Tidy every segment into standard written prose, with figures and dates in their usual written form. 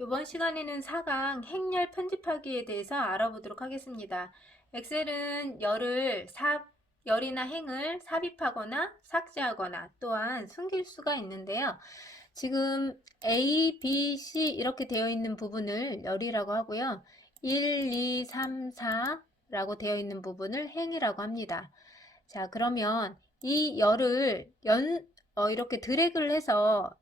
이번 시간에는 4강 행렬 편집하기에 대해서 알아보도록 하겠습니다. 엑셀은 열이나 행을 삽입하거나 삭제하거나 또한 숨길 수가 있는데요. 지금 A, B, C 이렇게 되어 있는 부분을 열이라고 하고요. 1, 2, 3, 4라고 되어 있는 부분을 행이라고 합니다. 자, 그러면 이 열을 이렇게 드래그를 해서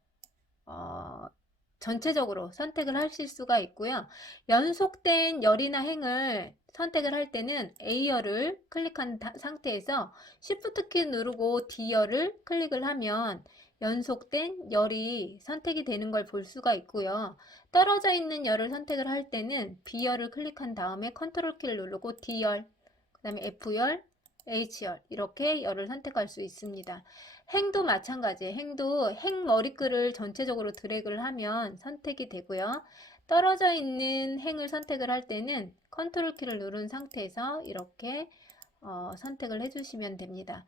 전체적으로 선택을 하실 수가 있고요. 연속된 열이나 행을 선택을 할 때는 A열을 클릭한 상태에서 Shift 키 누르고 D열을 클릭을 하면 연속된 열이 선택이 되는 걸 볼 수가 있고요. 떨어져 있는 열을 선택을 할 때는 B열을 클릭한 다음에 컨트롤 키를 누르고 D열, 그 다음에 F열, H열 이렇게 열을 선택할 수 있습니다. 행도 마찬가지예요. 행도 행 머리글을 전체적으로 드래그를 하면 선택이 되고요. 떨어져 있는 행을 선택을 할 때는 컨트롤 키를 누른 상태에서 이렇게 선택을 해주시면 됩니다.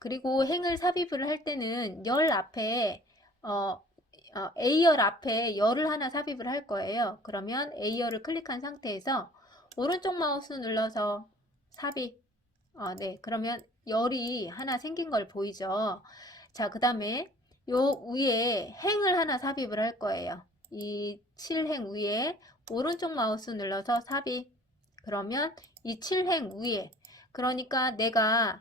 그리고 행을 삽입을 할 때는 열 앞에 A열 앞에 열을 하나 삽입을 할 거예요. 그러면 A열을 클릭한 상태에서 오른쪽 마우스 눌러서 삽입. 네, 그러면 열이 하나 생긴 걸 보이죠? 자, 그 다음에 요 위에 행을 하나 삽입을 할 거예요. 이 7행 위에 오른쪽 마우스 눌러서 삽입. 그러면 이 7행 위에, 그러니까 내가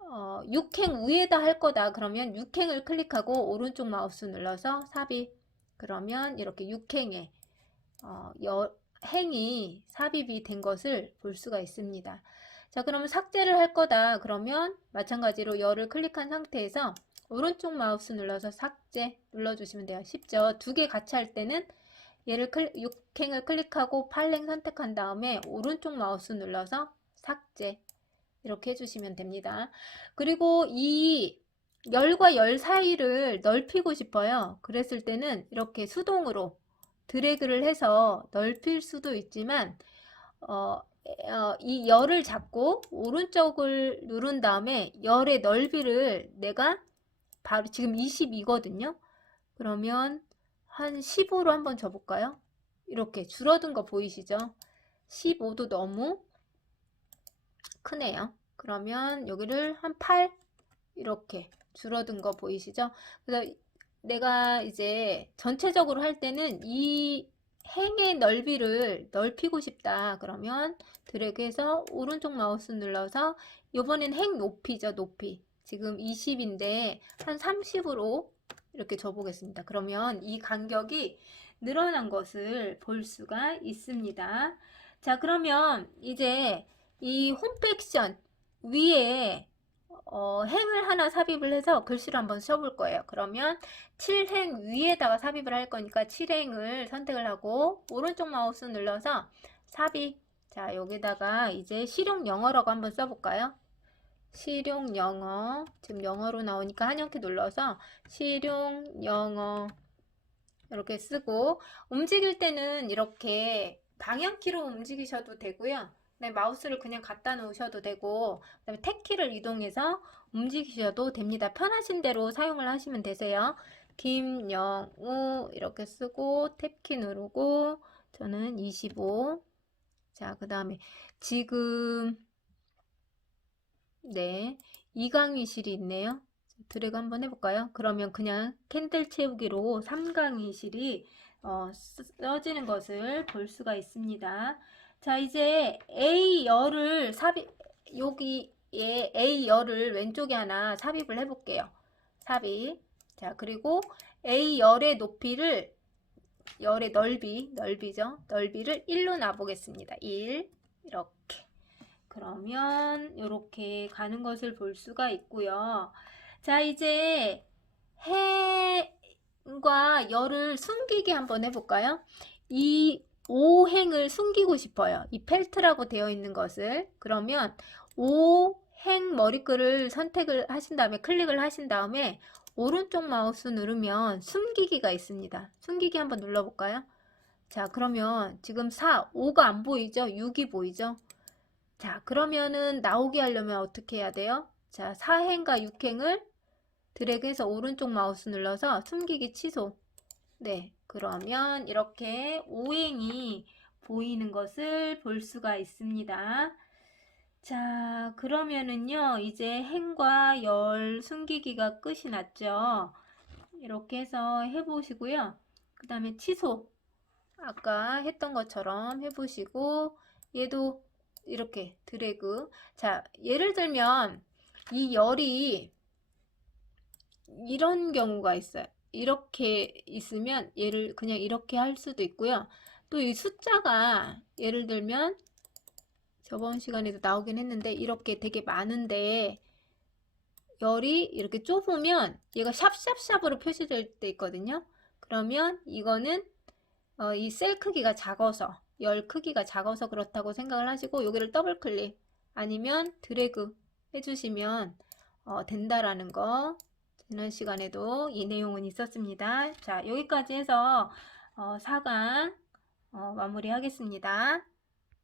6행 위에다 할 거다. 그러면 6행을 클릭하고 오른쪽 마우스 눌러서 삽입. 그러면 이렇게 6행에 행이 삽입이 된 것을 볼 수가 있습니다. 자, 그러면 삭제를 할 거다. 그러면 마찬가지로 열을 클릭한 상태에서 오른쪽 마우스 눌러서 삭제 눌러주시면 돼요. 쉽죠? 두 개 같이 할 때는 얘를 6행을 클릭하고 8행 선택한 다음에 오른쪽 마우스 눌러서 삭제 이렇게 해주시면 됩니다. 그리고 이 열과 열 사이를 넓히고 싶어요. 그랬을 때는 이렇게 수동으로 드래그를 해서 넓힐 수도 있지만 이 열을 잡고 오른쪽을 누른 다음에 열의 넓이를 내가 바로 지금 22거든요. 그러면 한 15로 한번 줘볼까요? 이렇게 줄어든 거 보이시죠? 15도 너무 크네요. 그러면 여기를 한 8 이렇게 줄어든 거 보이시죠? 그래서 내가 이제 전체적으로 할 때는 이 행의 넓이를 넓히고 싶다. 그러면 드래그해서 오른쪽 마우스 눌러서 이번엔 행 높이죠. 높이. 지금 20인데 한 30으로 이렇게 줘보겠습니다. 그러면 이 간격이 늘어난 것을 볼 수가 있습니다. 자, 그러면 이제 이 홈팩션 위에 행을 하나 삽입을 해서 글씨를 한번 써볼 거예요. 그러면 7행 위에다가 삽입을 할 거니까 7행을 선택을 하고 오른쪽 마우스 눌러서 삽입. 자, 여기다가 이제 실용 영어라고 한번 써볼까요? 실용 영어. 지금 영어로 나오니까 한영키 눌러서 실용 영어 이렇게 쓰고 움직일 때는 이렇게 방향키로 움직이셔도 되고요. 네, 마우스를 그냥 갖다 놓으셔도 되고 그다음에 탭키를 이동해서 움직이셔도 됩니다. 편하신 대로 사용을 하시면 되세요. 김영우 이렇게 쓰고 탭키 누르고 저는 25. 자, 그 다음에 지금 네, 이강의실이 있네요. 드래그 한번 해볼까요? 그러면 그냥 캔들 채우기로 3강의실이 써지는 것을 볼 수가 있습니다. 자, 이제 A열을 여기에 A열을 왼쪽에 하나 삽입을 해볼게요. 삽입. 자, 그리고 A열의 높이를, 열의 넓이죠. 넓이를 1로 놔보겠습니다. 1. 이렇게. 그러면 이렇게 가는 것을 볼 수가 있고요. 자, 이제 행과 열을 숨기기 한번 해볼까요? 이 5행을 숨기고 싶어요. 이 펠트라고 되어 있는 것을. 그러면 5행 머리글을 선택을 하신 다음에 클릭을 하신 다음에 오른쪽 마우스 누르면 숨기기가 있습니다. 숨기기 한번 눌러볼까요? 자, 그러면 지금 4, 5가 안 보이죠? 6이 보이죠? 자, 그러면은 나오게 하려면 어떻게 해야 돼요? 자, 4행과 6행을 드래그해서 오른쪽 마우스 눌러서 숨기기 취소. 네, 그러면 이렇게 오행이 보이는 것을 볼 수가 있습니다. 자, 그러면은요, 이제 행과 열 숨기기가 끝이 났죠. 이렇게 해서 해보시고요. 그 다음에 취소. 아까 했던 것처럼 해보시고, 얘도 이렇게 드래그. 자, 예를 들면, 이 열이 이런 경우가 있어요. 이렇게 있으면 얘를 그냥 이렇게 할 수도 있고요. 또 이 숫자가 예를 들면 저번 시간에도 나오긴 했는데 이렇게 되게 많은데 열이 이렇게 좁으면 얘가 샵샵샵으로 표시될 때 있거든요. 그러면 이거는 이 셀 크기가 작아서 열 크기가 작아서 그렇다고 생각을 하시고 여기를 더블 클릭 아니면 드래그 해주시면 된다라는 거 지난 시간에도 이 내용은 있었습니다. 자, 여기까지 해서 4강 마무리하겠습니다.